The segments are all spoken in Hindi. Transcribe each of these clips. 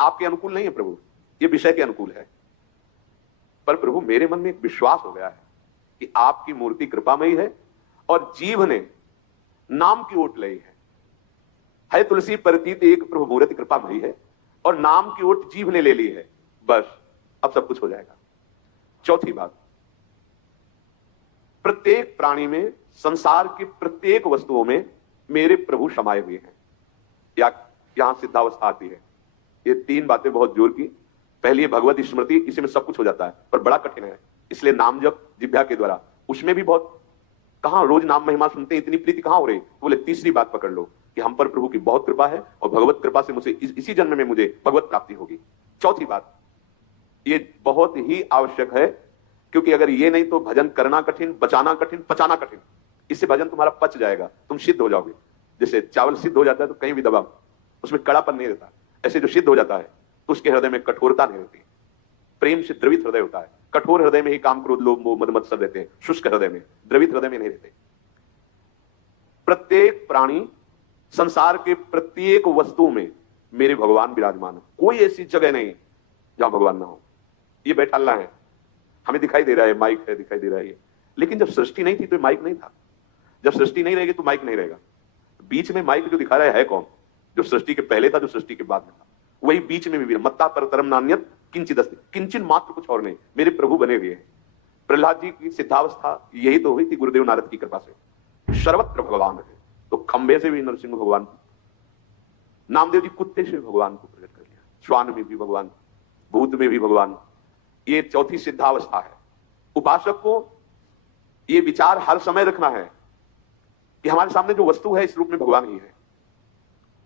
आपके अनुकूल नहीं है प्रभु, ये विषय के अनुकूल है। पर प्रभु मेरे मन में एक विश्वास हो गया है कि आपकी मूर्ति कृपामयी है और जीव ने नाम की ओट ली है तुलसी प्रतीत एक प्रभु मूर्ति कृपामयी है और नाम की ओट जीव ने ले ली है, बस अब सब कुछ हो जाएगा। चौथी बात, प्रत्येक प्राणी में, संसार की प्रत्येक वस्तुओं में मेरे प्रभु समाये हुए हैं। या यहां सिद्धावस्था आती है। ये तीन बातें बहुत जोर की। पहली है भगवत स्मृति, इसी में सब कुछ हो जाता है, पर बड़ा कठिन है, इसलिए नाम जप जिह्वा के द्वारा, उसमें भी बहुत, कहां रोज नाम महिमा सुनते हैं, इतनी प्रीति कहां हो रही। तो बोले तीसरी बात पकड़ लो कि हम पर प्रभु की बहुत कृपा है और भगवत कृपा से मुझे इसी जन्म में मुझे भगवत प्राप्ति होगी। चौथी बात, ये बहुत ही आवश्यक है, क्योंकि अगर ये नहीं तो भजन करना कठिन, बचाना कठिन, पचाना कठिन। इससे भजन तुम्हारा पच जाएगा, तुम सिद्ध हो जाओगे। जैसे चावल सिद्ध हो जाता है तो कहीं भी दबाओ, उसमें कड़ापन नहीं रहता। ऐसे जो सिद्ध हो जाता है तो उसके हृदय में कठोरता नहीं रहती, प्रेम से द्रवित हृदय होता है। कठोर हृदय में ही काम, क्रोध, लोभ, मोह, मद मत्सर रहते हैं, शुष्क हृदय में, द्रवित हृदय में नहीं रहते। प्रत्येक प्राणी, संसार के प्रत्येक वस्तु में मेरे भगवान विराजमान है। कोई ऐसी जगह नहीं जहां भगवान ना हो। ये बैठालना है, हमें दिखाई दे रहा है, माइक है, दिखाई दे रहा है, लेकिन जब सृष्टि नहीं थी तो माइक नहीं था। जब सृष्टि नहीं रहेगी तो माइक नहीं रहेगा। बीच में माइक जो दिखा रहा है कौन? जो सृष्टि के पहले था, जो सृष्टि के बाद में था, वही बीच में भी। मत्ता परतरम नान्यत किंचित अस्ति, किंचन मात्र, कुछ और नहीं, मेरे प्रभु बने हुए हैं। प्रहलाद जी की सिद्धावस्था यही तो हुई थी गुरुदेव नारद की कृपा से। सर्वत्र भगवान है, तो खंबे से भी नरसिंह भगवान, नामदेव जी कुत्ते से भगवान को प्रकट कर लिया, श्वान में भी भगवान, भूत में भी भगवान। ये चौथी सिद्धावस्था है। उपासक को ये विचार हर समय रखना है कि हमारे सामने जो वस्तु है इस रूप में भगवान ही है,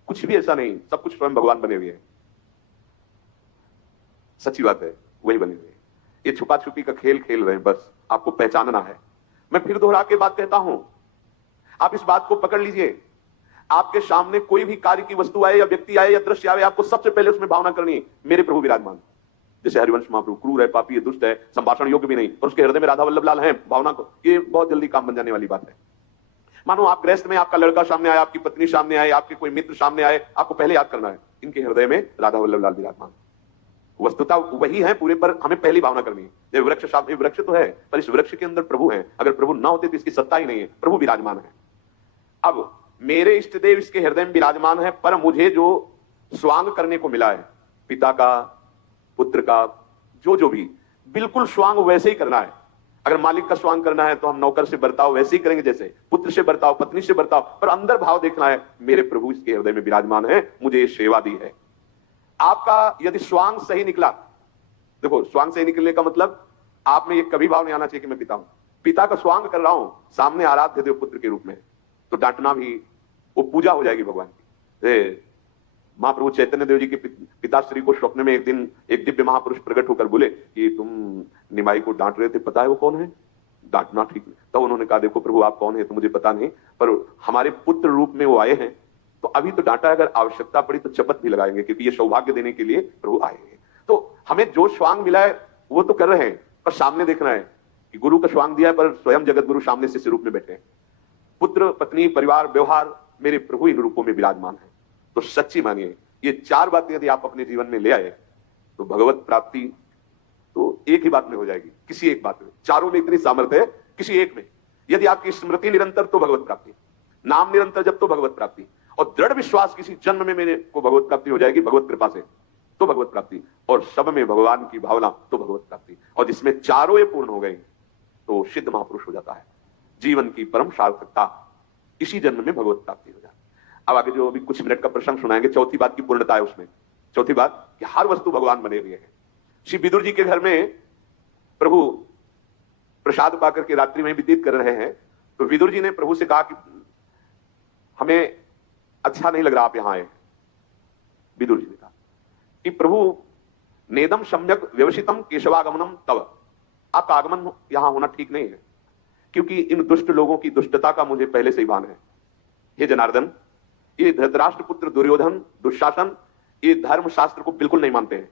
कुछ भी ऐसा नहीं, सब कुछ स्वयं भगवान बने हुए हैं। सच्ची बात है, वही बने हुए हैं। ये छुपा छुपी का खेल खेल रहे हैं, बस आपको पहचानना है। मैं फिर दोहरा के बात कहता हूं, आप इस बात को पकड़ लीजिए। आपके सामने कोई भी कार्य की वस्तु आए या व्यक्ति आए या दृश्य आए, आपको सबसे पहले उसमें भावना करनी है, मेरे प्रभु विराजमान। जैसे हरिवंश महाप्रभु क्रूर है, पापी है, दुष्ट है, संभाषण योग्य भी नहीं, और उसके हृदय में राधा वल्लभ लाल है, भावना को, ये बहुत जल्दी काम बन जाने वाली बात है। मानो आप गृहस्थ में, आपका लड़का सामने आए, आपकी पत्नी सामने आए, आपके कोई मित्र सामने आए, आपको पहले याद करना है इनके हृदय में राधा वल्लभ लाल विराजमान। वस्तुता वही है पूरे, पर हमें पहली भावना करनी है। ये वृक्ष सामने, वृक्ष तो है, पर इस वृक्ष के अंदर प्रभु है। अगर प्रभु ना होते तो इसकी सत्ता ही नहीं है, प्रभु विराजमान है। अब मेरे इष्ट देव इसके हृदय में विराजमान है, पर मुझे जो स्वांग करने को मिला है, पिता का, पुत्र का, जो भी, बिल्कुल स्वांग वैसे ही करना है। अगर मालिक का स्वांग करना है तो हम नौकर से बर्ताव वैसे ही करेंगे, जैसे पुत्र से बर्ताव, पत्नी से बर्ताव, पर अंदर भाव देखना है, मेरे प्रभु इसके हृदय में विराजमान है, मुझे ये सेवा दी है। आपका यदि स्वांग सही निकला, देखो स्वांग सही निकलने का मतलब आप में ये कभी भाव नहीं आना चाहिए कि मैं पिता हूं। पिता का स्वांग कर रहा हूं, सामने आराध्य देव पुत्र के रूप में, तो डांटना भी, वो पूजा हो जाएगी भगवान की। महाप्रभु चैतन्य देव जी के पिताश्री को स्वप्न में एक दिन एक दिव्य महापुरुष प्रकट होकर बोले कि तुम निमाई को डांट रहे थे, पता है वो कौन है? डांटना ठीक नहीं। तब उन्होंने कहा, देखो प्रभु आप कौन है तो मुझे पता नहीं, पर हमारे पुत्र रूप में वो आए हैं, तो अभी तो डांटा, अगर आवश्यकता पड़ी तो चपत भी लगाएंगे, क्योंकि ये सौभाग्य देने के लिए प्रभु आए हैं। तो हमें जो स्वांग मिला है वो तो कर रहे हैं, पर सामने देखना है कि गुरु का स्वांग दिया है, पर स्वयं जगत गुरु सामने से रूप में बैठे हैं। पुत्र, पत्नी, परिवार, व्यवहार, मेरे प्रभु इन रूपों में विराजमान है। तो सच्ची मानिए, ये चार बातें यदि आप अपने जीवन में ले आए तो भगवत प्राप्ति तो एक ही बात में हो जाएगी, किसी एक बात में। चारों में इतनी सामर्थ्य है, किसी एक में यदि आपकी स्मृति निरंतर तो भगवत प्राप्ति, नाम निरंतर जब तो भगवत प्राप्ति, और दृढ़ विश्वास किसी जन्म में मेरे को भगवत प्राप्ति हो जाएगी, भगवत कृपा से तो भगवत प्राप्ति, और सब में भगवान की भावना तो भगवत प्राप्ति। और जिसमें चारों ये पूर्ण हो गई तो सिद्ध महापुरुष हो जाता है। जीवन की परम सार्थकता इसी जन्म में भगवत प्राप्ति हो जाती है। अब आगे जो अभी कुछ मिनट का प्रसंग सुनाएंगे, चौथी बात की पूर्णता है उसमें। चौथी बात कि हर वस्तु भगवान बने हुए हैं। श्री विदुर जी के घर में प्रभु प्रसाद पाकर के रात्रि में व्यतीत कर रहे हैं, तो विदुर जी ने प्रभु से कहा कि हमें अच्छा नहीं लग रहा आप यहां आए। विदुर जी ने कहा कि प्रभु नेदम सम्यक व्यवसितम केशवागमनम तव, आपका आगमन यहां होना ठीक नहीं है, क्योंकि इन दुष्ट लोगों की दुष्टता का मुझे पहले से ही भान है। हे जनार्दन, ये धृतराष्ट्र पुत्र दुर्योधन, दुशासन, ये धर्म शास्त्र को बिल्कुल नहीं मानते हैं,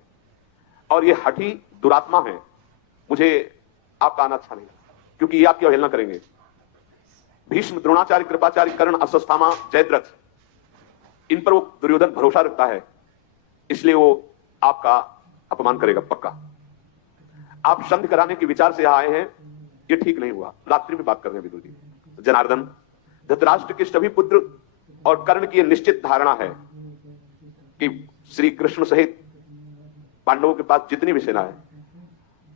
और ये हठी दुरात्मा है। मुझे आपका आना अच्छा नहीं, क्योंकि ये आपकी अवहेलना करेंगे। भीष्म, द्रोणाचार्य, कृपाचार्य, कर्ण, अश्वत्थामा, जयद्रथ, इन पर वो दुर्योधन भरोसा रखता है, इसलिए वो आपका अपमान करेगा पक्का। आप संधि कराने के विचार से आए हैं, ये ठीक नहीं हुआ। रात्रि में बात कर रहे हैं विदुर जी। जनार्दन, धृतराष्ट्र के सभी पुत्र और कर्ण की यह निश्चित धारणा है कि श्री कृष्ण सहित पांडवों के पास जितनी भी सेना है,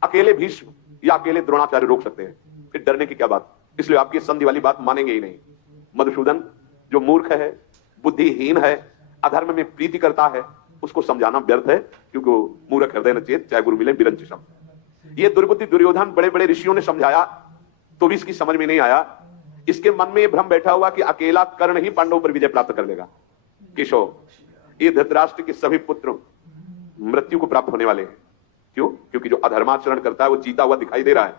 अकेले भीष्म या अकेले द्रोणाचार्य रोक सकते हैं, फिर डरने की क्या बात। इसलिए आपकी संधि वाली बात मानेंगे ही नहीं। मधुसूदन जो मूर्ख है, बुद्धिहीन है, अधर्म में प्रीति करता है, उसको समझाना व्यर्थ है, क्योंकि वो मूर्ख हृदय न चेत, चाहे गुरु मिले बिरंचिशम। ये दुर्बुद्धि दुर्योधन बड़े बड़े ऋषियों ने समझाया तो भी इसकी समझ में नहीं आया। इसके मन में यह भ्रम बैठा हुआ कि अकेला कर्ण ही पांडवों पर विजय प्राप्त कर लेगा। किशोर, ये धृतराष्ट्र के सभी पुत्र मृत्यु को प्राप्त होने वाले हैं। क्यों? क्योंकि जो अधर्माचरण करता है वो जीता हुआ दिखाई दे रहा है,